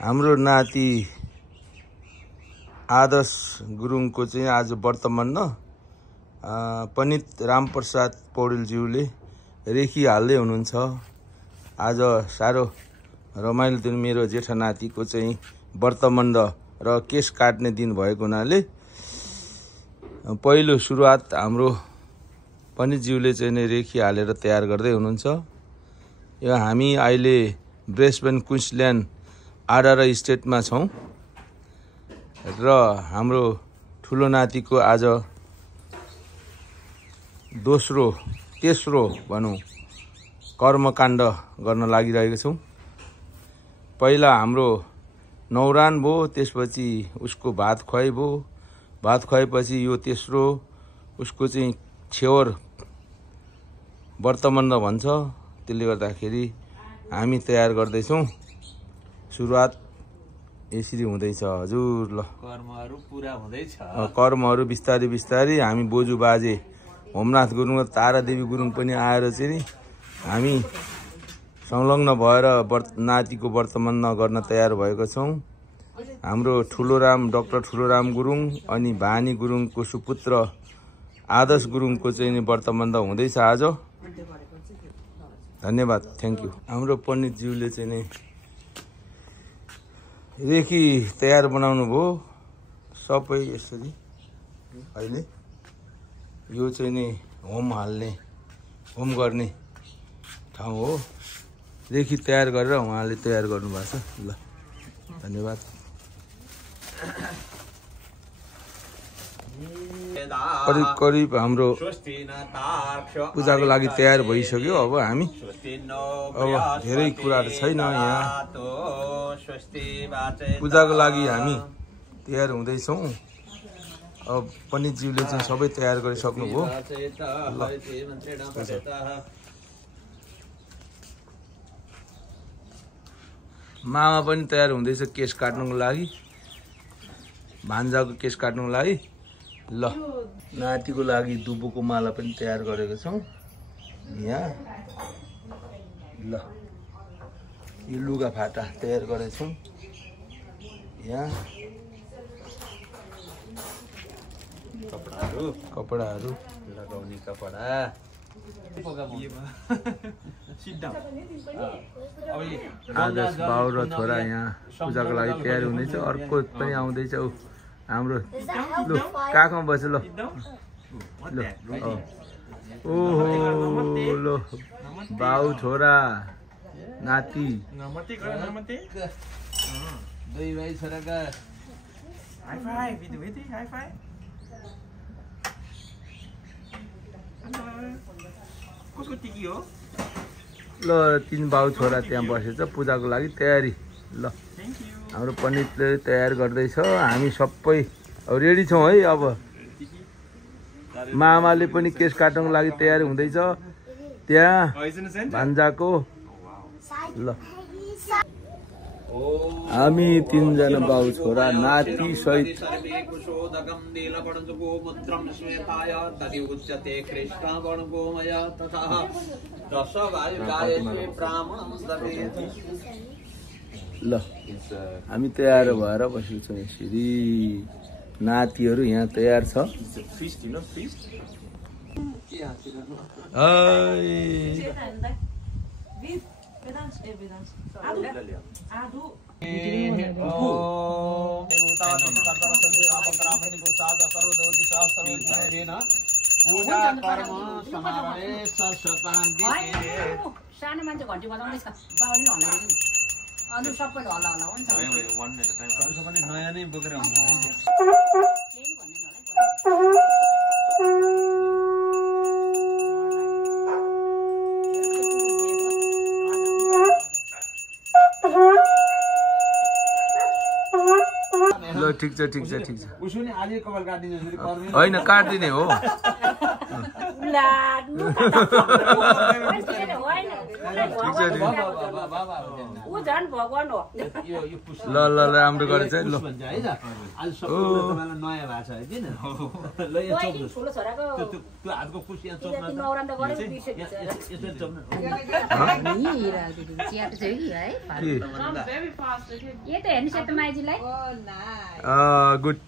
हाम्रो नाति आदर्श गुरुङको चाहिँ आज वर्तमानमा पण्डित रामप्रसाद पौडेलज्यूले रेखी हाल्दै हुनुहुन्छ। आज साह्रो रमाइलो दिन मेरो जेठा नातिको चाहिँ वर्तमान र केस काट्ने दिन भएको हुनाले पहिलो सुरुवात हाम्रो पण्डितज्यूले चाहिँ रेखी हालेर तयार गर्दै हुनुहुन्छ। यो हामी अहिले ब्रिस्बेन क्विन्सल्यान्ड आडारा स्टेटमा छौँ र हाम्रो ठुलो नातिको आज तेस्रो भनौँ कर्मकाण्ड गर्न लागिरहेको छौँ। पहिला हाम्रो न्वारान भयो, त्यसपछि उसको भात खुवाइ भयो। भात खुवाएपछि यो तेस्रो उसको चाहिँ छेवर वर्तमान भन्छ। त्यसले गर्दाखेरि हामी तयार गर्दैछौँ। सुरुवात यसरी हुँदैछ हजुर। ल कर्महरू पुरा हुँदैछ। कर्महरू बिस्तारै बिस्तारै हामी बोजू बाजे होमनाथ गुरुङ र तारादेवी गुरुङ पनि आएर चाहिँ हामी संलग्न भएर नातिको वर्तमान गर्न तयार भएको छौँ। हाम्रो डाक्टर ठुलोराम गुरुङ अनि भानी गुरुङको सुपुत्र आदर्श गुरुङको चाहिँ वर्तमान हुँदैछ आज। धन्यवाद, थ्याङ्क यू। हाम्रो पण्डितज्यूले चाहिँ नि रेखी तयार बनाउनु भयो सबै यसरी। अहिले यो चाहिँ नि होम गर्ने ठाउँ हो। रेखी तयार गरेर उहाँले तयार गर्नुभएको छ। ल धन्यवाद। करिब हाम्रो पूजाको लागि तयार भइसक्यो। अब हामी धेरै कुराहरू छैन यहाँ। पूजाको लागि हामी तयार हुँदैछौँ। अब पण्डितज्यूले चाहिँ सबै तयार गरिसक्नुभयो। मामा पनि तयार हुँदैछ केस काट्नुको लागि, भान्जाको केस काट्नुको लागि। ल नातिको लागि दुबोको माला पनि तयार गरेको छौँ यहाँ। ल यो लुगा फाटा तयार गरेको छौँ यहाँ। कपडाहरू लगाउने कपडा। आदर्श बाउ र छोरा यहाँ पूजाको लागि तयार हुँदैछ। अर्को पनि आउँदैछ हाम्रो। लु काखमा बस्छ। ल ओहो लो बाउ छोरा नाति दुई भाइ छोराका ल तीन बाउ छोरा त्यहाँ बसेछ पूजाको लागि तयारी। ल हाम्रो पण्डितले तयार गर्दैछ। हामी सबै अब रेडी छौँ है। अब मामाले पनि केस काट्नको लागि तयार हुँदैछ त्यहाँ भान्जाको। ल हामी तीनजना बाउ छोरा नाति सहित ल हामी तयार भएर बसेको छौँ यसरी। नातिहरू यहाँ तयार छ। सानो मान्छे घन्टी बजाउँदैछ बाउले हल्लाइदिनु। अरू सबै हल्ला हल्ला हुन्छ। नयाँ नै बोकेर आउनु। ल ठिक छ होइन काट्दिने हो। झन् भगवान हो यो पुस ल ल ल राम्रो गरेछ है ल भन्छ है त आज सब तपाईँलाई नयाँ भएको छ है किन ल यो चोक्नुहोस् ठुलो छोराको त्यो हातको पुस यहाँ चोक्न नौरान त गरेर बिर्सेको छ यसरी चोक्नु यो त हेर्नुहोस् त माइजीलाई गुड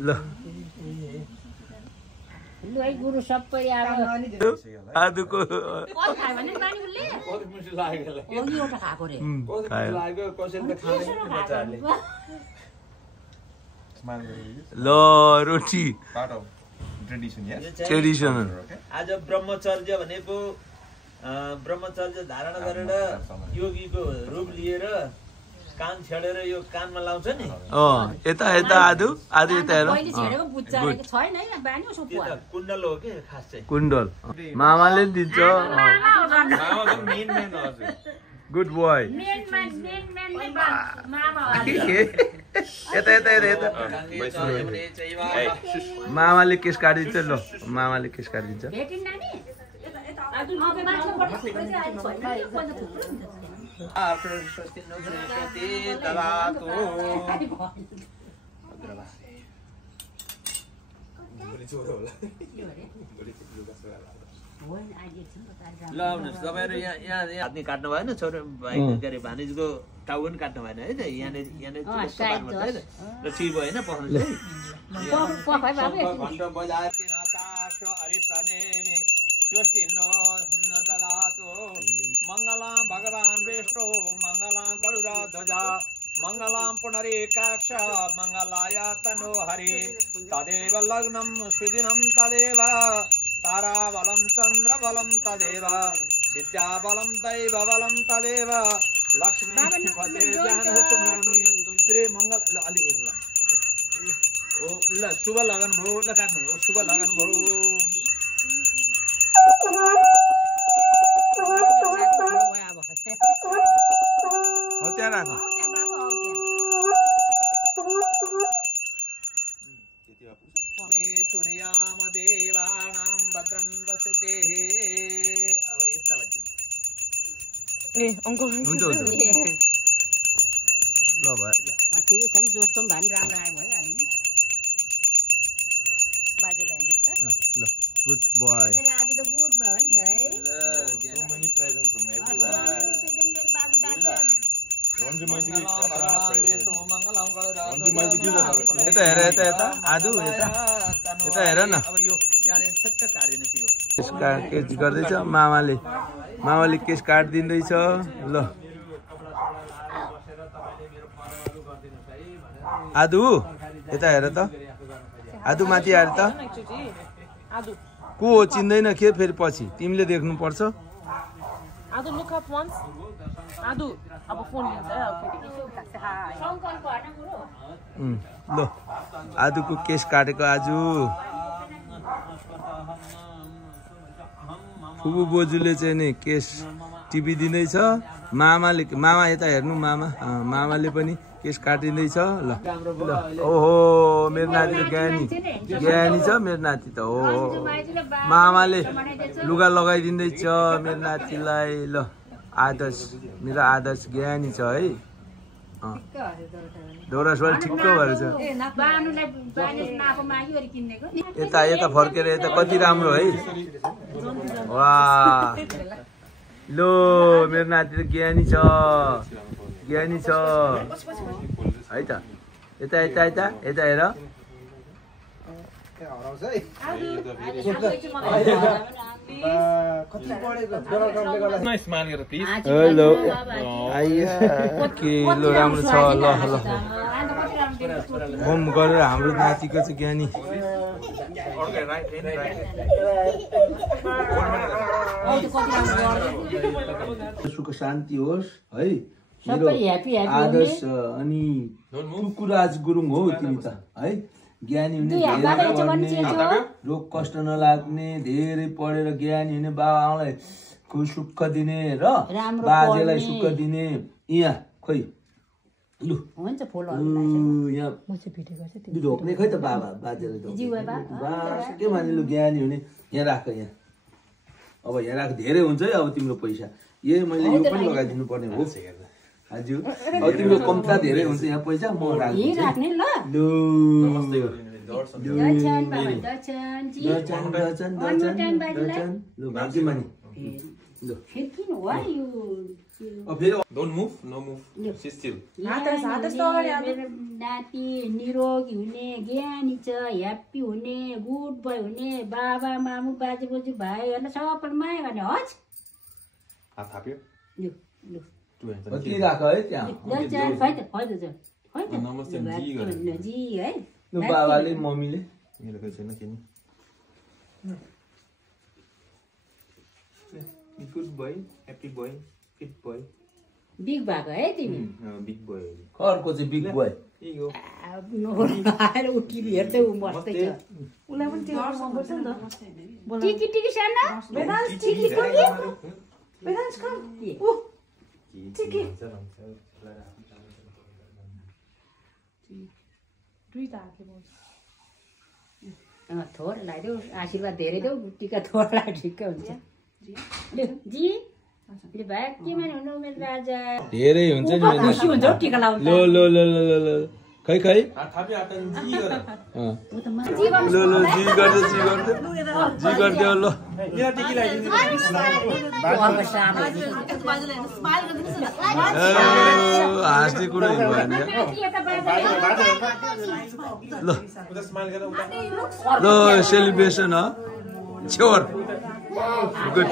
ल लु है गुरु सबै अब आदुको कति खायो भने बानी उसले मुसी लाग्यो अघि एउटा खाएको रे खायो लाग्यो कसैले त खाँदैन बच्चाहरूले ल रोटी ट्रेडिसनल आज ब्रह्मचर्य भनेको ब्रह्मचर्य धारण गरेर योगीको रूप लिएर कान छेडेर यो कानमा लाउँछ नि यता यता आदु आदु यता हेर पहिले छेडेको बुच्चा छैन है बानी उसो त्यो त कुण्डल हो के खास चाहिँ कुण्डल मामाले दिन्छ गुड बोय मेन नै मामा हो यता यता यता मामाले केस काटिदिन्छ ल मामाले केस काटिदिन्छ भेटिन् नानी अदु लुके मान्छेबाट थुप्रै चाहिँ आइछ हैन ल आउनुहोस् तपाईँहरू यहाँ हातनी काट्नु भएन छोरो भाइ के अरे भानिजको टाउ पनि काट्नु भएन है त यहाँनिर र ठिक भयो होइन पखाउनु मङ्गलां भगवान् विष्णु मङ्गलां गरुडा ध्वजा मङ्गलां पुनरेकाक्ष मङ्गलाय तनो हरि तदेव लग्नं सुदिनं तदेव ताराबलं चन्द्रबलं तदेव विद्याबलं दैवबलं तदेव लक्ष्मीपते ज्ञानसुनामि श्री मङ्गल अलि ओ ल शुभ लगन भयो ल काट्नु शुभ लगन भयो त्यहाँ राख हुन्छ हुन्छ ल भयो ठिकै छ नि जोस्तो पनि राम्रो आयो भइहाल्यो नि बाजेले हेर्नुहोस् त ल गुड बोय मेरो आज त गुड भयो नि त है यता हेर यता यता आदु यता यता हेर न केस गर्दैछ मामाले केस काटिदिँदैछ ल आदु यता हेर त आदु माथि आएर त को हो चिन्दैन के फेरि पछि तिमीले देख्नु पर्छ Adu, look up once. Adu, अब फोन लिन्छ शङ्करको हैन गुरु ल आदुको केस काटेको आज फुबु बोजूले चाहिँ नि केस टिपिदिँदैछ मामा यता हेर्नु मामाले पनि केस काटिँदैछ ल ओहो मेरो नाति त ज्ञानी छ मेरो नाति त हो मामाले लुगा लगाइदिँदैछ मेरो नातिलाई ल आदर्श मेरो आदर्श ज्ञानी छ है दौरा सुरुवाल ठिक्क भएर छ यता यता फर्केर यता कति राम्रो है वाह लो मेरो नाति त ज्ञानी छ है त यता यता यता यता हेर हेलो के लो राम्रो छ ल ल होम गरेर हाम्रो नातिको चाहिँ ज्ञानी सुख शान्ति होस् है आदर्श अनि टुकुराज गुरुङ हो तिमी त है ज्ञानी हुने रोग कष्ट नलाग्ने धेरै पढेर ज्ञानी हुने बाबालाई सुख दिने र बाजेलाई सुख दिने यहाँ खोइ लु हुन्छ फुलहरु यहाँ म चाहिँ भिडियो गर्छु लु ढोक्ने खै त बाबा बाजेले ढोक्ने के माने लु ज्ञानी हुने यहाँ राख यहाँ अब यहाँ राख धेरै हुन्छ है अब तिम्रो पैसा यही मैले यो पनि लगाइदिनु पर्ने हो हजुर अब तिम्रो कम्ता धेरै हुन्छ यहाँ पैसा म राख्ने ल लु लु भाग्य मानी लु Don't move, no move. Sit still. नाति निरोगी हुने ज्ञानी छ ह्याप्पी हुने गुड बोय हुने बाबा मामु बाजे बोजू भाइहरुलाई सबैलाई माया गर्ने हज हात थाप्यो लु लु कति राख है त्यहाँ नमस्ते जी है लु बाबाले मम्मीले मेरो कोही छैन किन good boy happy boy fit boy big भएको है तिमी बिग बोय अर्को चाहिँ बिग बोय आएर उठिनु हेर्दै उ बस्दै छ उलाई पनि त्यो मन पर्छ नि त टिकी टिकी साना वेदान्स टिकी कोनी वेदान्स कम ओ टिकी दुईटा आके बोल थोर लगाइदेऊ आशीर्वाद धेरै देऊ टिका थोर लगाए ठिक्कै हुन्छ जी ले भाइ के माने हुनु मेरो राजा धेरै हुन्छ नि खुसी हुन्छ टिका लाउनु लो लो लो लो लो खै खै थापे हात जी गर लो लो जी गर्दै जी गर्दै जी गर्दै ल यहाँ टिकी लगाइदिनु अर्को सानो हाँस्ने कुरै भएन ल सेलिब्रेसन हो छोर गुड गुड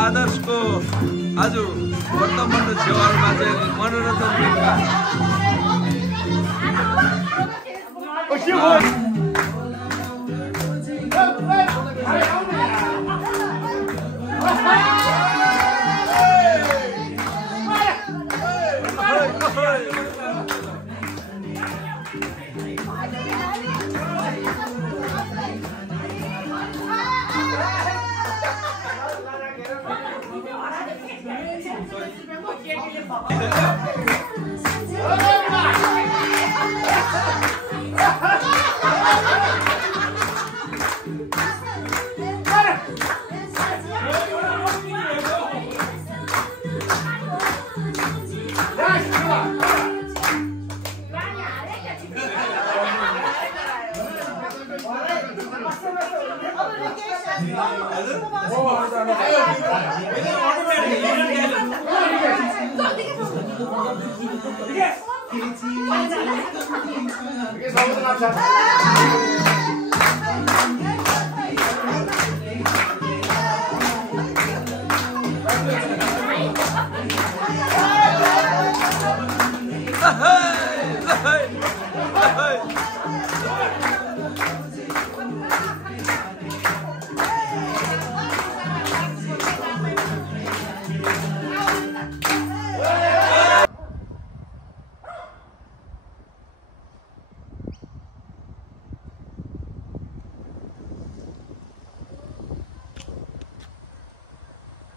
आदर्शको आज वर्तमान छेउमा चाहिँ मनोरञ्जन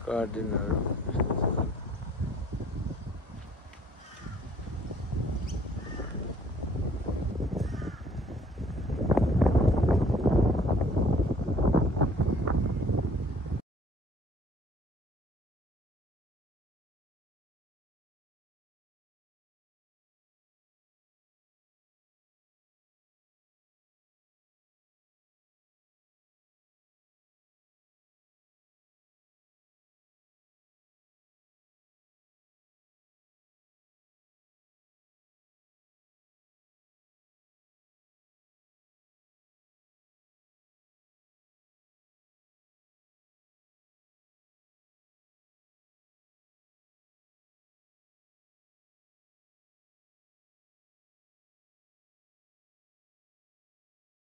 Gardener.